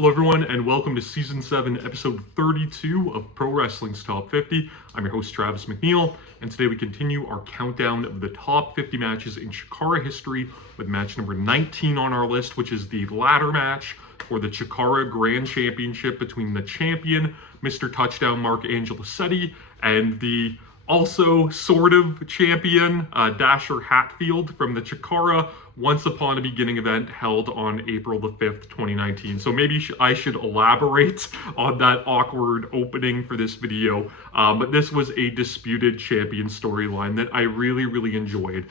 Hello everyone, and welcome to Season 7, Episode 32 of Pro Wrestling's Top 50. I'm your host, Travis McNeil, and today we continue our countdown of the top 50 matches in CHIKARA history with match number 19 on our list, which is the ladder match for the CHIKARA Grand Championship between the champion, Mr. Touchdown Mark Angelosetti, and the also sort of champion, Dasher Hatfield from the CHIKARA Once Upon a Beginning event held on April the 5th, 2019. So maybe I should elaborate on that awkward opening for this video, but this was a disputed champion storyline that I really enjoyed.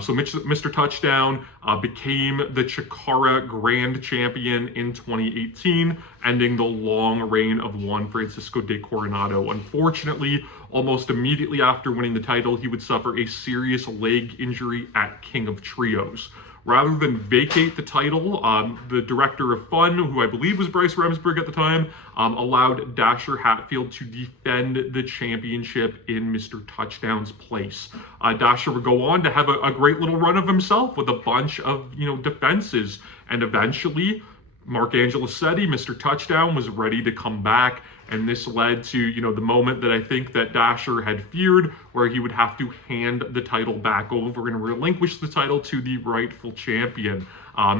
So Mr. Touchdown became the CHIKARA Grand Champion in 2018, ending the long reign of Juan Francisco de Coronado. Unfortunately, almost immediately after winning the title, he would suffer a serious leg injury at King of Trios. Rather than vacate the title, the director of Fun, who I believe was Bryce Remsburg at the time, allowed Dasher Hatfield to defend the championship in Mr. Touchdown's place. Dasher would go on to have a great little run of himself with a bunch of, defenses, and eventually Mark Angelosetti, Mr. Touchdown, was ready to come back, and this led to, the moment that I think that Dasher had feared, where he would have to hand the title back over and relinquish the title to the rightful champion.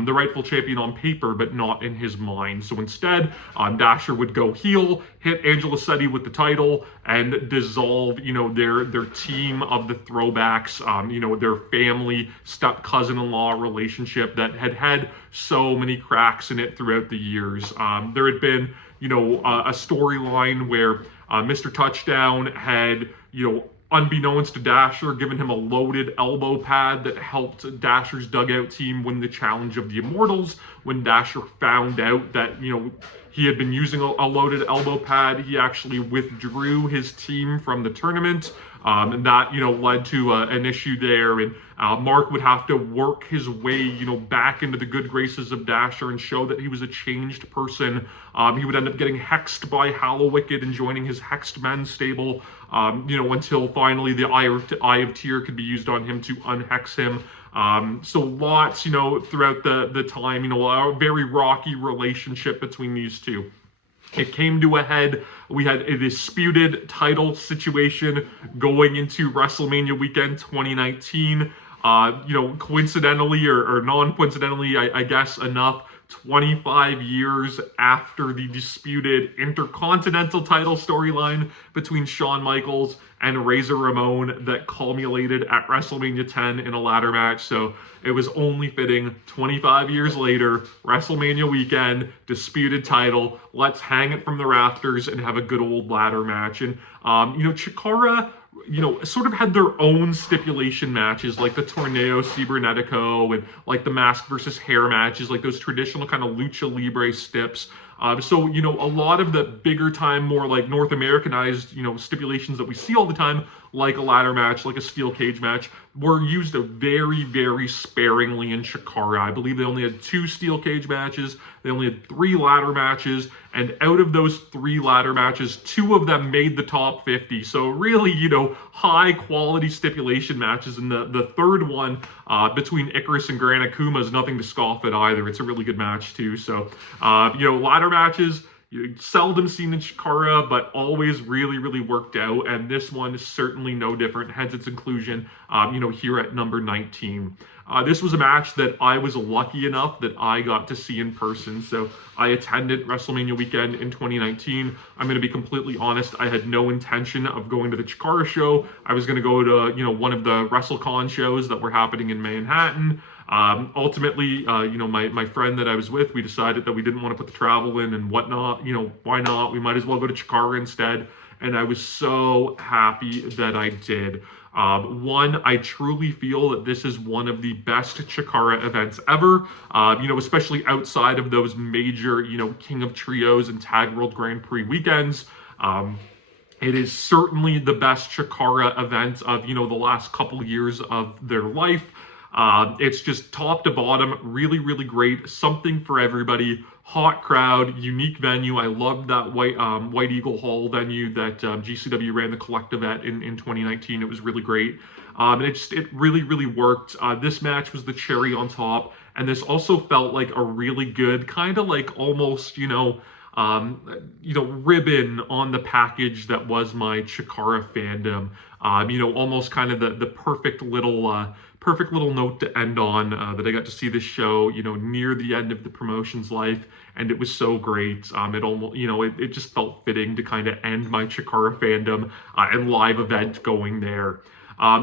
The rightful champion on paper, but not in his mind. So instead, Dasher would go heel, hit Angelosetti with the title, and dissolve, their team of the throwbacks, their family step-cousin-in-law relationship that had so many cracks in it throughout the years. There had been, a storyline where Mr. Touchdown had, unbeknownst to Dasher, given him a loaded elbow pad that helped Dasher's dugout team win the challenge of the Immortals. When Dasher found out that, he had been using a loaded elbow pad, he actually withdrew his team from the tournament. And that, led to an issue there. And Mark would have to work his way, back into the good graces of Dasher and show that he was a changed person. He would end up getting hexed by Hallowicked and joining his hexed men stable, until finally the Eye of Tyr could be used on him to unhex him. So lots, throughout the time, a very rocky relationship between these two. It came to a head. We had a disputed title situation going into WrestleMania weekend 2019. Coincidentally or non-coincidentally, I guess enough, 25 years after the disputed Intercontinental title storyline between Shawn Michaels and Razor Ramon that culminated at WrestleMania 10 in a ladder match. So it was only fitting, 25 years later, WrestleMania weekend, disputed title, let's hang it from the rafters and have a good old ladder match. And, CHIKARA, sort of had their own stipulation matches, like the Torneo Cibernetico and like the mask versus hair matches, like those traditional kind of lucha libre stips. So, a lot of the bigger time, more like North Americanized, stipulations that we see all the time, like a ladder match, like a steel cage match, were used very sparingly in CHIKARA. I believe they only had 2 steel cage matches. They only had 3 ladder matches. And out of those 3 ladder matches, 2 of them made the top 50. So really, high quality stipulation matches. And the third one between Icarus and Gran Akuma is nothing to scoff at either. It's a really good match too. So, ladder matches, seldom seen in CHIKARA, but always really worked out, and this one is certainly no different, hence its inclusion, here at number 19. This was a match that I was lucky enough that I got to see in person, so I attended WrestleMania weekend in 2019. I'm going to be completely honest, I had no intention of going to the CHIKARA show. I was going to go to, one of the WrestleCon shows that were happening in Manhattan. Ultimately, my friend that I was with, we decided that we didn't want to put the travel in and whatnot. Why not? We might as well go to CHIKARA instead. And I was so happy that I did. One, I truly feel that this is one of the best CHIKARA events ever, especially outside of those major, King of Trios and Tag World Grand Prix weekends. It is certainly the best CHIKARA event of, the last couple years of their life. It's just top to bottom, really great, something for everybody, hot crowd, unique venue. I loved that White Eagle Hall venue that GCW ran the collective at in 2019. It was really great. And it really worked. This match was the cherry on top. And this also felt like a really good kind of like almost, ribbon on the package that was my Chikara fandom. Almost kind of the perfect little note to end on, that I got to see this show, near the end of the promotion's life, and it was so great. It almost, it just felt fitting to kind of end my Chikara fandom and live event going there.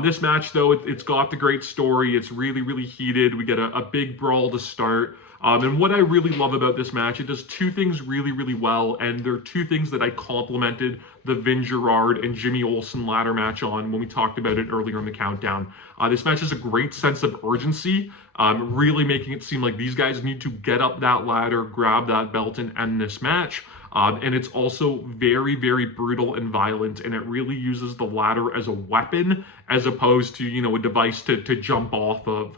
This match, though, it's got the great story. It's really, really heated. We get a big brawl to start. And what I really love about this match, it does two things really, really well, and they're two things that I complimented the Vin Gerard and Jimmy Olsen ladder match on when we talked about it earlier in the countdown. This match has a great sense of urgency, really making it seem like these guys need to get up that ladder, grab that belt, and end this match. And it's also very, very brutal and violent, and it really uses the ladder as a weapon as opposed to, a device to jump off of,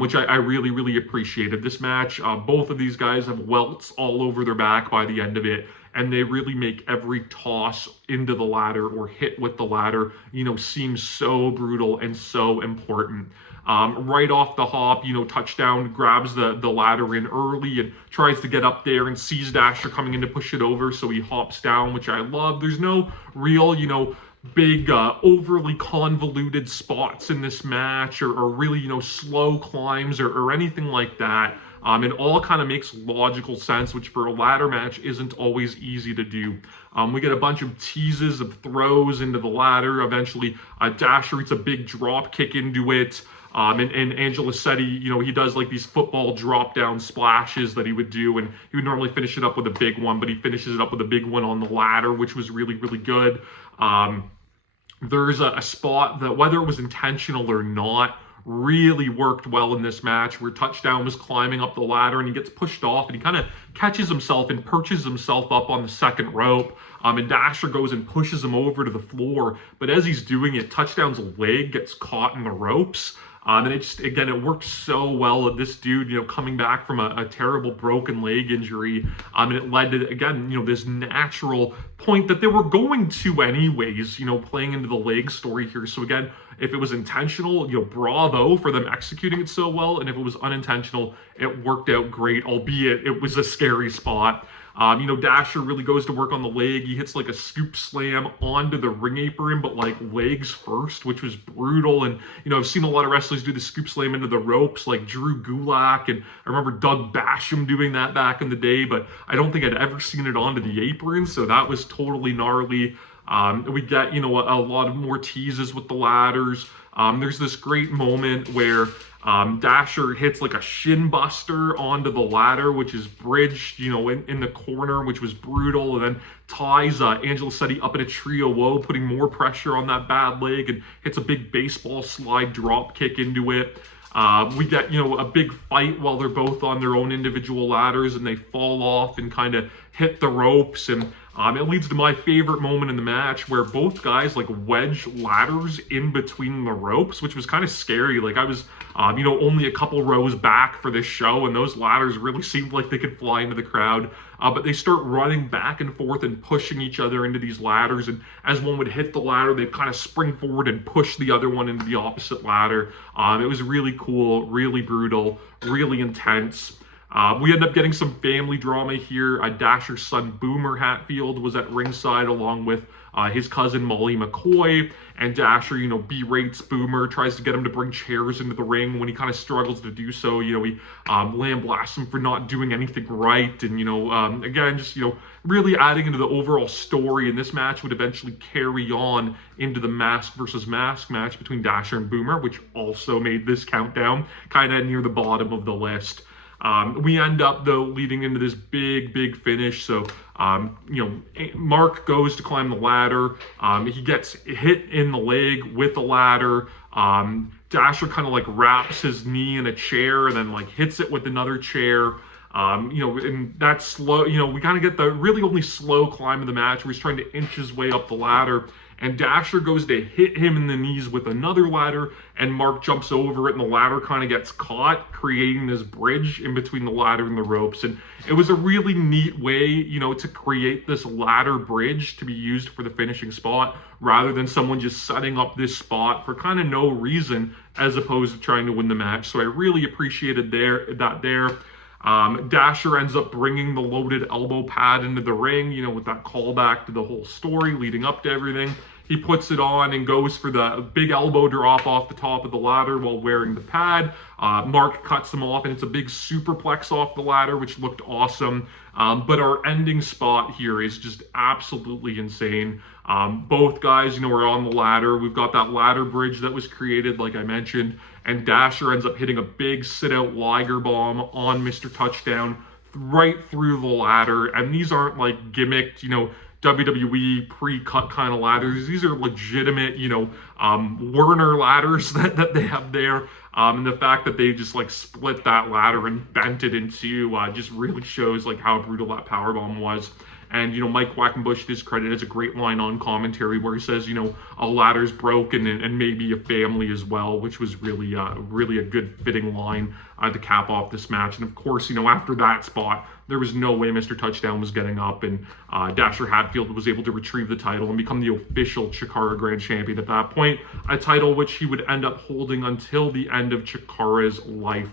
which I really, really appreciated. This match, both of these guys have welts all over their back by the end of it, and they really make every toss into the ladder or hit with the ladder, seem so brutal and so important. Right off the hop, Touchdown grabs the ladder in early and tries to get up there and sees Dasher coming in to push it over, so he hops down, which I love. There's no real, big, overly convoluted spots in this match or really, slow climbs or anything like that. It all kind of makes logical sense, which for a ladder match isn't always easy to do. We get a bunch of teases of throws into the ladder. Eventually, Dasher eats a big drop kick into it. And Angelosetti, he does like these football drop down splashes that he would do, and he would normally finish it up with a big one, but he finishes it up with a big one on the ladder, which was really, really good. There's a spot that, whether it was intentional or not, really worked well in this match, where Touchdown was climbing up the ladder and he gets pushed off and he kind of catches himself and perches himself up on the second rope. And Dasher goes and pushes him over to the floor, but as he's doing it, Touchdown's leg gets caught in the ropes. And it worked so well at this dude, coming back from a terrible broken leg injury. And it led to, again, this natural point that they were going to anyways, playing into the leg story here. So again, if it was intentional, bravo for them executing it so well. And if it was unintentional, it worked out great, albeit it was a scary spot. Dasher really goes to work on the leg. He hits like a scoop slam onto the ring apron, but like legs first, which was brutal. And, I've seen a lot of wrestlers do the scoop slam into the ropes, like Drew Gulak. And I remember Doug Basham doing that back in the day, but I don't think I'd ever seen it onto the apron. So that was totally gnarly. We get, a lot of more teases with the ladders. There's this great moment where Dasher hits like a shin buster onto the ladder, which is bridged, in the corner, which was brutal, and then ties Angelosetti up in a trio woe, putting more pressure on that bad leg, and hits a big baseball slide drop kick into it. We get, a big fight while they're both on their own individual ladders, and they fall off and kind of hit the ropes, and it leads to my favorite moment in the match, where both guys like wedge ladders in between the ropes, which was kind of scary. Like I was, only a couple rows back for this show, and those ladders really seemed like they could fly into the crowd. But they start running back and forth and pushing each other into these ladders, and as one would hit the ladder, they'd kind of spring forward and push the other one into the opposite ladder. It was really cool, really brutal, really intense. We end up getting some family drama here. Dasher's son, Boomer Hatfield, was at ringside along with his cousin, Molly McCoy. And Dasher, berates Boomer, tries to get him to bring chairs into the ring. When he kind of struggles to do so, he lambasts him for not doing anything right. And, again, just, really adding into the overall story. And this match would eventually carry on into the mask versus mask match between Dasher and Boomer, which also made this countdown kind of near the bottom of the list. We end up, though, leading into this big, big finish. So, Mark goes to climb the ladder. He gets hit in the leg with the ladder. Dasher kind of like wraps his knee in a chair and then like hits it with another chair. And that's slow. We kind of get the really only slow climb of the match where he's trying to inch his way up the ladder. and Dasher goes to hit him in the knees with another ladder, and Mark jumps over it, and the ladder kind of gets caught, creating this bridge in between the ladder and the ropes. And it was a really neat way, you know, to create this ladder bridge to be used for the finishing spot, rather than someone just setting up this spot for kind of no reason, as opposed to trying to win the match. So I really appreciated that there. Dasher ends up bringing the loaded elbow pad into the ring, you know, with that callback to the whole story leading up to everything. He puts it on and goes for the big elbow drop off the top of the ladder while wearing the pad. Mark cuts him off, and it's a big superplex off the ladder, which looked awesome. But our ending spot here is just absolutely insane. Both guys, you know, are on the ladder. We've got that ladder bridge that was created, like I mentioned, and Dasher ends up hitting a big sit-out Liger bomb on Mr. Touchdown right through the ladder. And these aren't like gimmicked, you know, WWE pre-cut kind of ladders. These are legitimate, you know, Werner ladders that they have there. And the fact that they just like split that ladder and bent it in two just really shows like how brutal that powerbomb was. And, you know, Mike Quackenbush, to his credit, has a great line on commentary where he says, you know, a ladder's broken and maybe a family as well, which was really a good fitting line to cap off this match. And of course, you know, after that spot, there was no way Mr. Touchdown was getting up, and Dasher Hatfield was able to retrieve the title and become the official CHIKARA Grand Champion at that point, a title which he would end up holding until the end of CHIKARA's life.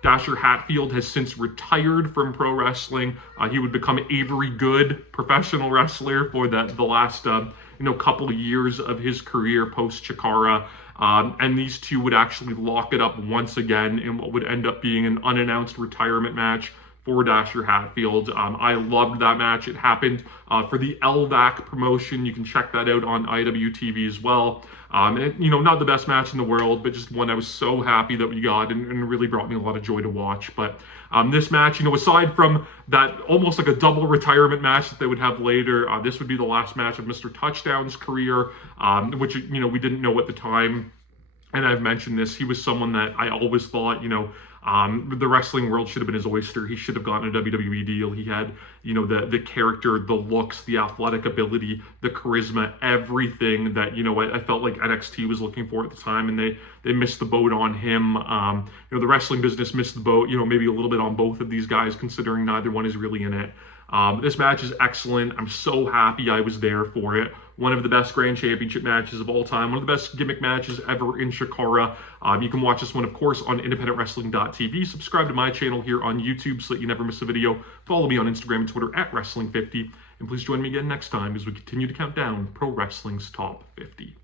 Dasher Hatfield has since retired from pro wrestling. He would become Avery Good, professional wrestler, for the last couple of years of his career post CHIKARA. And these two would actually lock it up once again in what would end up being an unannounced retirement match for Dasher Hatfield. I loved that match. It happened for the LVAC promotion. You can check that out on IWTV as well. And, you know, not the best match in the world, but just one I was so happy that we got, and really brought me a lot of joy to watch. But this match, you know, aside from that almost like a double retirement match that they would have later, this would be the last match of Mr. Touchdown's career, which, you know, we didn't know at the time. And I've mentioned this, he was someone that I always thought, you know, the wrestling world should have been his oyster. He should have gotten a WWE deal. He had, you know, the character, the looks, the athletic ability, the charisma, everything that, you know, I felt like NXT was looking for at the time, and they missed the boat on him. You know, the wrestling business missed the boat, you know, maybe a little bit on both of these guys, considering neither one is really in it. This match is excellent. I'm so happy I was there for it. One of the best Grand Championship matches of all time. One of the best gimmick matches ever in CHIKARA. You can watch this one, of course, on independentwrestling.tv. Subscribe to my channel here on YouTube so that you never miss a video. Follow me on Instagram and Twitter at Wrestling50. And please join me again next time as we continue to count down Pro Wrestling's Top 50.